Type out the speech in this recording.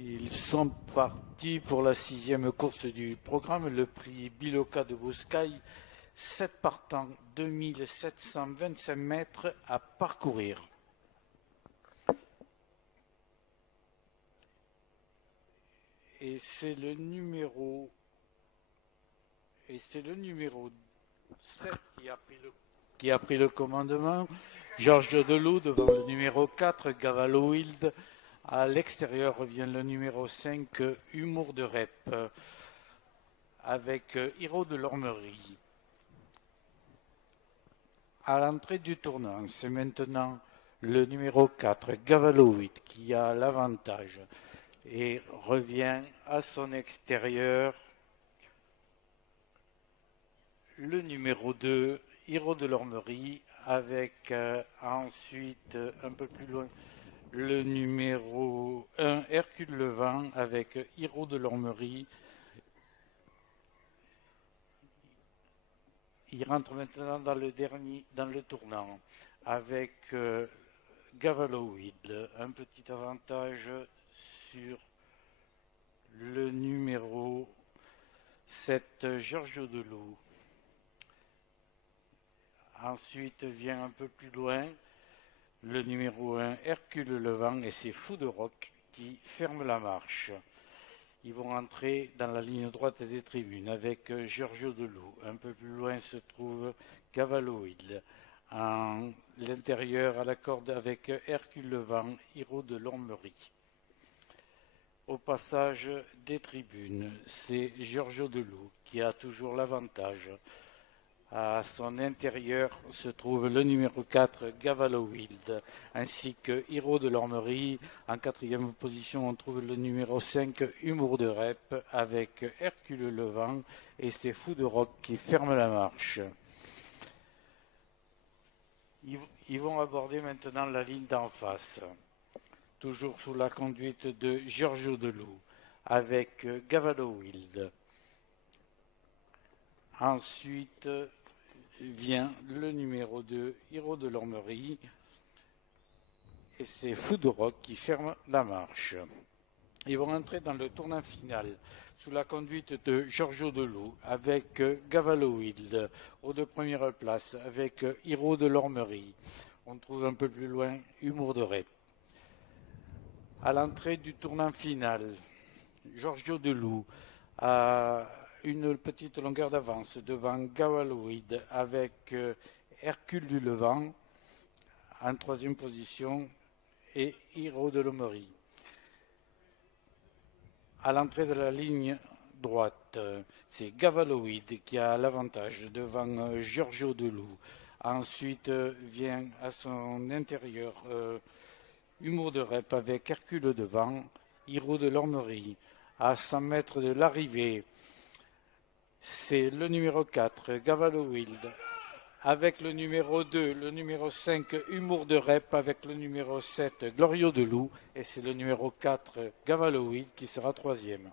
Ils sont partis pour la 6e course du programme, le prix Biloca de Bouscaille, 7 partants, 2725 mètres à parcourir. Et c'est le numéro 7 qui a pris le commandement. Georges Deloup devant le numéro 4, Gavallo Wild. À l'extérieur revient le numéro 5, Humour de Rep, avec Hiro de l'Ormerie. À l'entrée du tournant, c'est maintenant le numéro 4, Gavallo Wild, qui a l'avantage et revient à son extérieur le numéro 2, Hiro de l'Ormerie, avec ensuite un peu plus loin le numéro 1, Hercule Levent, avec Hiro de l'Ormerie. Il rentre maintenant dans le tournant avec Gavallo Wild, un petit avantage sur le numéro 7, Giorgio Deloup. Ensuite vient un peu plus loin le numéro 1, Hercule Levent, et c'est Fou de Rock qui ferme la marche. Ils vont entrer dans la ligne droite des tribunes avec Giorgio Deloup. Un peu plus loin se trouve Gavallo Wild. En l'intérieur à la corde avec Hercule Levent, Hiro de l'Ormerie. Au passage des tribunes, c'est Giorgio Deloup qui a toujours l'avantage. À son intérieur se trouve le numéro 4, Gavallo Wild, ainsi que Hiro de l'Ormerie. En 4e position, on trouve le numéro 5, Humour de Rep, avec Hercule Levent, et c'est Fou de Rock qui ferme la marche. Ils vont aborder maintenant la ligne d'en face, toujours sous la conduite de Giorgio Deloup, avec Gavallo Wild. Ensuite vient le numéro 2, Hiro de l'Ormerie, et c'est Fou de Rock qui ferme la marche. Ils vont entrer dans le tournant final sous la conduite de Giorgio Deloup avec Gavallo Wild aux 2 premières places, avec Hiro de l'Ormerie. On trouve un peu plus loin Humour de Rep. À l'entrée du tournant final, Giorgio Deloup a une petite longueur d'avance devant Gavallo Wild avec Hercule du Levent en 3e position et Hiro de l'Ormerie. À l'entrée de la ligne droite, c'est Gavallo Wild qui a l'avantage devant Giorgio Deloup. Ensuite vient à son intérieur Humour de Rep avec Hercule devant, Hiro de l'Ormerie. À 100 mètres de l'arrivée, c'est le numéro 4, Gavallo Wild, avec le numéro 2, le numéro 5, Humour de Rep, avec le numéro 7, Glorio Deloup, et c'est le numéro 4, Gavallo Wild, qui sera 3e.